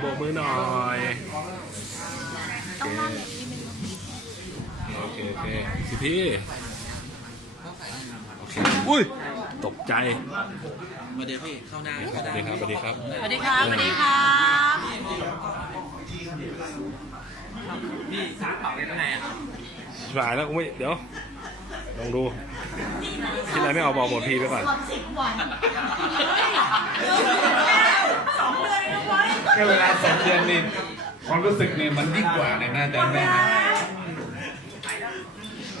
โบกมือหน่อยต้องนั่งอย่างนี้มันโอเคโอเคสิพี่โอเคอุ้ยตกใจมาเดี๋ยวพี่เข้าหน้าสวัสดีครับสวัสดีครับสวัสดีครับสวัสดีครับพี่สาเป่าเป็นไงอะชิบหายแล้วกูไม่เดี๋ยว ลองดูคิดอะไรไม่เอาบอกหมดพีไปก่อนสิบวันแค่เวลาสองเดือนนี่ความรู้สึกเนี่ยมันยิ่งกว่าเนี่ยน่าจะแม่น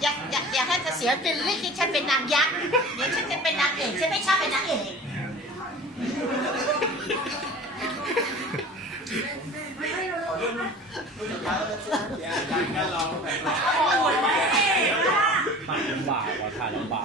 อยากอยากอยากให้เสียเป็นลิขิตฉันเป็นนางยักษ์เดี๋ยวฉันจะเป็นนางเอกฉันไม่ชอบเป็นนางเอกลำบากว่ะถ่ายลำบาก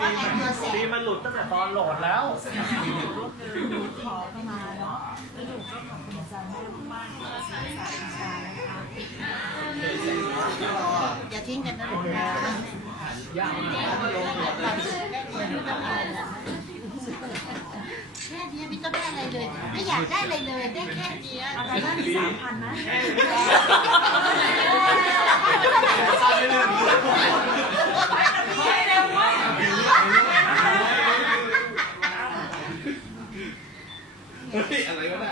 ว่าแอบตัวแสบฟิล์มมันหลุดตั้งแต่ตอนโหลดแล้วขอเข้ามาณเนาะแล้วหนูก็ขอบคุณอาจารย์มากๆที่ศึกษาวิชานะคะอย่าทิ้งกันนะลูกนะแค่นี้ไม่ต้องได้อะไรเลย ไม่อยากได้อะไรเลย ได้แค่นี้อะไรบ้างสามพันนะอ อะไรก็ได้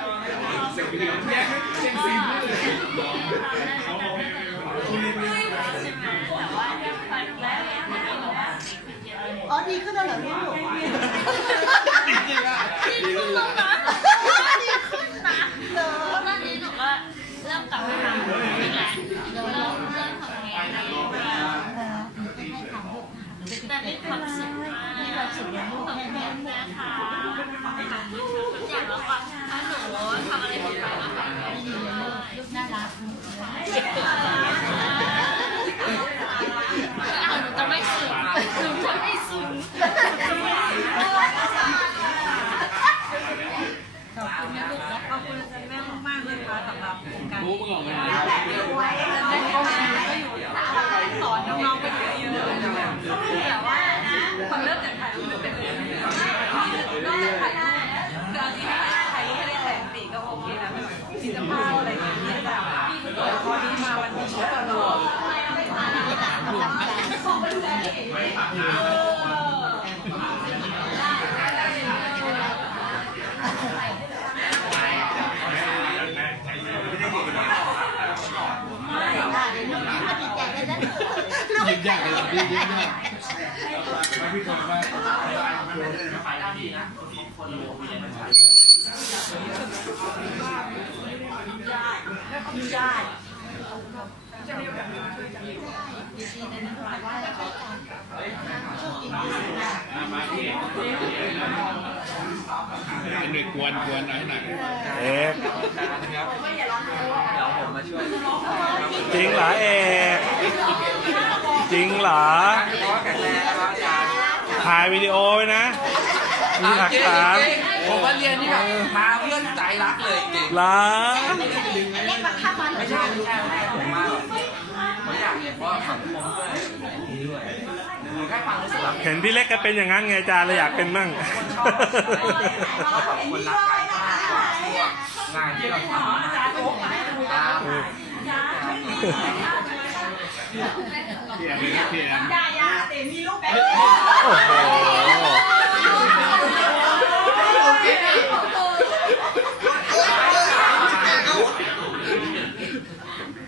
เสร็จไปเดียวแยกแยกซีนได้เลยอ๋อดีขึ้นแล้วเหรอลูกจริงๆอะดีขึ้นแล้วนะดีขึ้นนะเรอตอนนี้หนูก็เริ่มกลับมาทำอีกแล้วเริ่มเริ่มทำงานได้แล้วเหนูให้ทำลูกหนูจะแต่มีความสุขมากความสุขนะลูกขอบแค่คุณนี้นะคะอยากรู้ว่าถ้าหนูทำอะไรผิดไปนะคะ ลูกน่ารัก อ้าวหนูจะไม่ซึ้งหนูจะไม่ซึ้ง ขอบคุณนะลูกนะ ขอบคุณอาจารย์แม่มากๆเลยค่ะสำหรับ โครงการ รู้มึงออกไหม อาจารย์แม่ก็อยู่สอนน้องๆไปเยอะๆแต่ว่าพอเริ่มจากถ่ายรูปเป็นเลยนอกจากถ่ายรูปคือเอาจริงๆถ่ายรูปไม่ได้แต่งสีก็โอเคนะสีจะเมาอะไรอย่างเงี้ยแต่พอนี้มาวันนี้ก็ตลอด ได้เลยลูกนี่ก็ดีใจเลยนะ ยิ้มยากเลยพี่ยิ้มยากมาพี่คนว่าดีๆนะลูกแต่ว่าช่วยกันช่วงกินดีนะมาเป็นหน่วยกวนกวนเอาให้หนักเอ๊ะเดี๋ยวผมมาช่วยจริงเหรอเอก จริงเหรอเพราะว่าแข็งแรงนะครับอาจารย์ถ่ายวิดีโอไว้นะ มีหลักฐานผมว่าเรียนนี่แบบมาเพื่อนใจรักเลยจริงเหรอไม่ใช่เล็กมาข้ามมันไม่ใช่ไม่ใช่ไม่ใช่ผมมาแบบผมอยากเรียนเพราะว่าสังคมด้วยนี่ด้วยหนูแค่ฟังรู้สึกแบบเห็นพี่เล็กก็เป็นอย่างนั้นไงอาจารย์เลยอยากเป็นมั่งชอบแบบคนรักกันมากกว่าพวกงานที่เราทำ อาจารย์โอ๊คมาให้ดูตามพี่แอมเลยพี่แอมยายาเต็มีลูกแบบ โอ้โห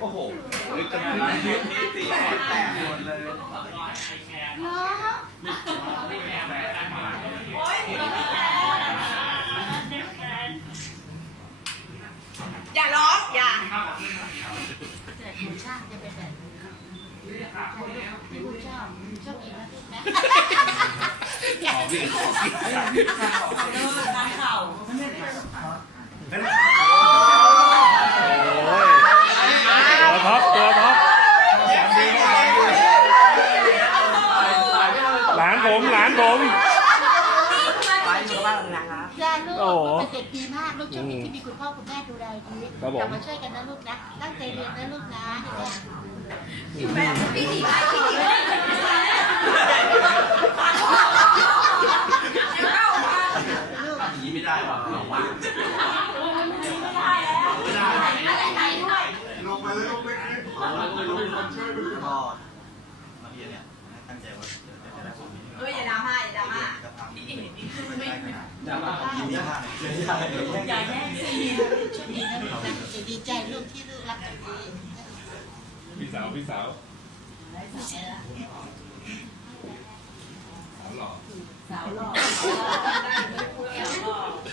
โอ้โหลึกกันขึ้นที่ตีแตกหมดเลย อย่าร้องอย่า แต่ผู้ชายจะเป็นแบบ ผู้ชอบชอบกินนะลูกนะออกพี่ตามเข่าโอ้ยตัวท็อปตัวท็อปสามดีมากเลยานผมไปอยู่กับบ้านนะครับยาลูกโอ้โหเป็นเด็กดีมากลูกโชคดีที่มีคุณพ่อคุณแม่ดูแลดีครับผม กลับมาช่วยกันนะลูกนะตั้งใจเรียนนะลูกนะ เห็นไหมยีไม่ได้หรอกวะลงมาเลยลงไปเลยลงคนช่วยไปเลยก็มาเรียนเนี่ยตั้งใจว่าจะได้ความดีเฮ้ยอย่าดราม่าอย่าดราม่าจะทำดีจะมายินดีมากเลยใช่าแม่โชคดีนดีใจลูกที่ลูกรักกันดี พี่สาวพี่สาวสาวหล่อ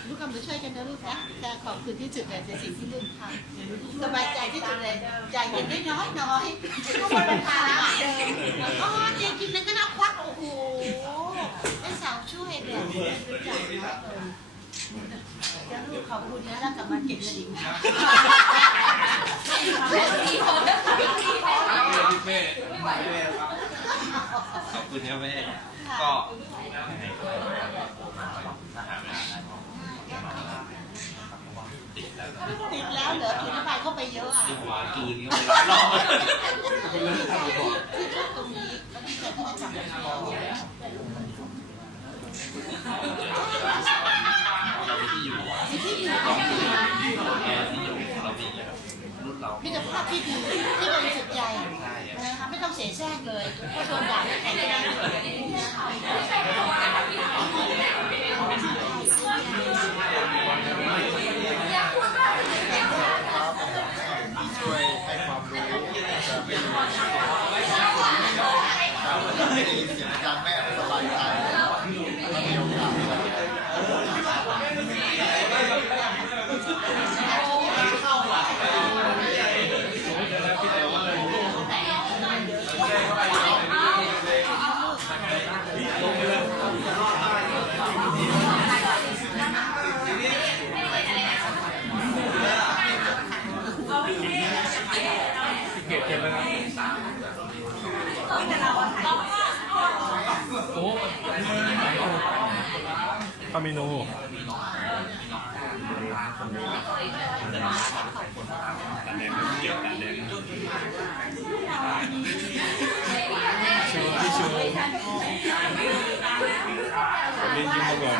ลูกกำลังช่วยกันนะลูกนะจะขอบคุณที่สุดเลยในสิ่งที่ลูกทำสบายใจที่สุดเลยจ่ายเงินได้น้อยน้อยก็ไม่เป็นภาระเดิมอ๋อเด็กกินนึงก็นับควักโอ้โหได้สาวช่วยเนี่ยรู้จักน้อยเลยแล้วลูกขอบคุณนะแล้วกลับมาเก็บเงินอีกนะ แม่ขอบคุณครับแม่ก็ติดแล้วเหรอกินน้ำลายเข้าไปเยอะอะหัวคืนนี้าไปรอบที่ชอบตรงนี้แล้วที่จะที่จะจับมันเราเราที่อยู่ที่อยู่ มิตรภาพที่ดีที่บริสุทธิ์ใจนะคะไม่ต้องเสียแทรกเลยเพราะโดนด่าแล้วแข็งแรง ช่วยให้ความรู้แต่ไม่รู้ไม่ได้ยินเสียงอาจารย์แม่สบายใจมีโอกาส เก็บเก็บเลยนะโอ้ ข้าเมนูชูพี่ชูผมเรียนยิ้มมาก่อน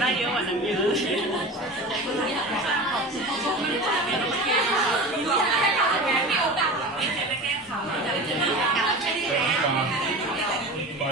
ได้เยอะกว่านั้นเยอะ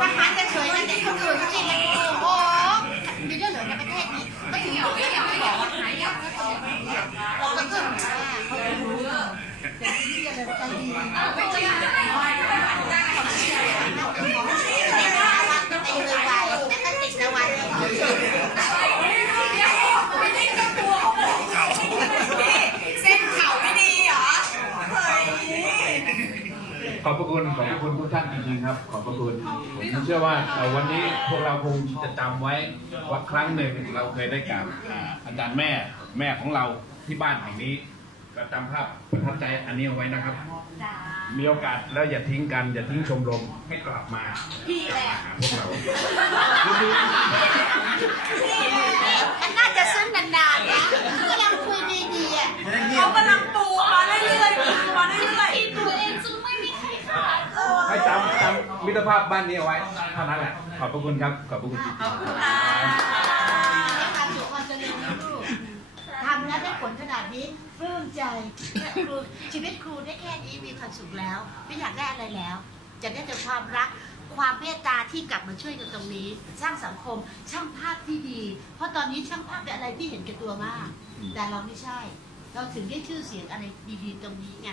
ทหารจะเฉยนะแต่คนอื่นจริงๆโอ้โหมีด้วยเหรอในประเทศนี้ก็ถึงบอกไม่อยากให้บอกว่าหายากเราก็อึ้งเขารู้แต่ที่นี่อะไรใจดีไม่ใช่ไม่ใช่ตีเลยไวแล้วก็ติดตะวัน เส้นเข่าไม่ ขอบพระคุณขอบพระคุณทุกท่าน จริงๆครับ ขอบพระคุณผมเชื่อว่าเอ่อวันนี้พวกเราคงจะจำไว้ว่าครั้งหนึ่งเราเคยได้กราบอ่าอาจารย์แม่แม่ของเราที่บ้านแห่งนี้ก็จำภาพประทับใจอันนี้เอาไว้นะครับ มีโอกาสแล้วอย่าทิ้งกัน อย่าทิ้งชมรมให้กลับมาพี่แหละหาพวกเราน่าจะซึ้งนานๆนะกำลังคุยดีๆอะเขากำลังปูมาเรื่อยๆปูมาเรื่อย ให้จำจำมิตรภาพบ้านนี้เอาไว้เท่านั้นแหละขอบพระคุณครับขอบพระคุณจริงๆให้ความสุขความเจริญนะลูกทำแล้วได้ผลขนาดนี้ปลื้มใจเนี่ยครูชีวิตครูได้แค่นี้มีความสุขแล้ว ไม่อยากได้อะไรแล้ว จะได้แต่ความรักความเมตตาที่กลับมาช่วยกันตรงนี้ สร้างสังคมช่างภาพที่ดี เพราะตอนนี้ช่างภาพเป็นอะไรที่เห็นแก่ตัวมาก แต่เราไม่ใช่ เราถึงได้ชื่อเสียงอะไรดีๆตรงนี้ไง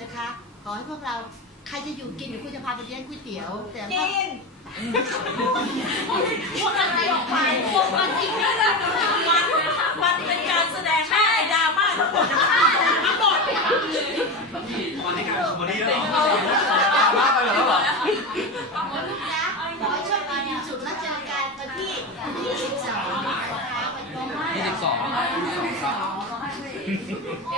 นะคะ ขอให้พวกเรา ใครจะอยู่กินเดี๋ยวคุณจะพาไปเลี้ยงก๋วยเตี๋ยว แต่ๆว่ากินพวกอะไรออกไปพวกมันจริงนะมันมันเป็นการแสดงแม่ไอ้ดราม่าทั้งหมดจะฆ่าทั้งหมดวันนี้กันวันนี้แล้วมาไปเหรอเหรอขอบคุณนะขอให้โชคดีที่สุดแล้วเจอกันวันที่22นะคะวันที่ยี่สิบสองเดี๋ยว